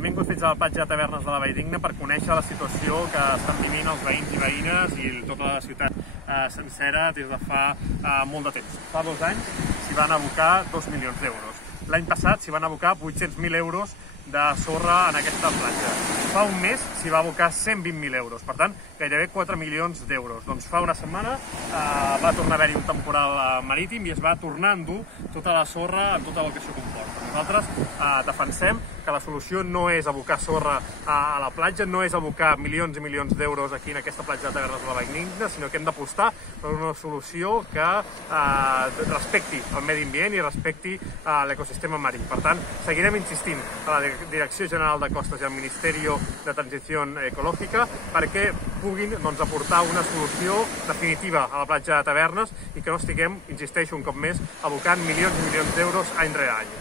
Hem vingut fins a la platja de Tavernes de la Valldigna per conèixer la situació que estan vivint els veïns i veïnes i tota la ciutat sencera des de fa molt de temps. Fa 2 anys s'hi van abocar 2 milions d'euros. L'any passat s'hi van abocar 800.000 euros de sorra en aquesta platja. Fa un mes s'hi va abocar 120.000 euros, per tant, gairebé 4 milions d'euros. Doncs fa una setmana va tornar a haver-hi un temporal marítim i es va tornar a endur tota la sorra amb tot el que això comporta. Nosaltres defensem que la solució no és abocar sorra a la platja, no és abocar milions i milions d'euros aquí en aquesta platja de Tavernes de la Valldigna, sinó que hem d'apostar per una solució que respecti el medi ambient i respecti l'ecosistema marí. Per tant, seguirem insistint a la Direcció General de Costes i al Ministeri de Transició Ecològica perquè puguin aportar una solució definitiva a la platja de Tavernes i que no estiguem, insisteixo un cop més, abocant milions i milions d'euros any rere any.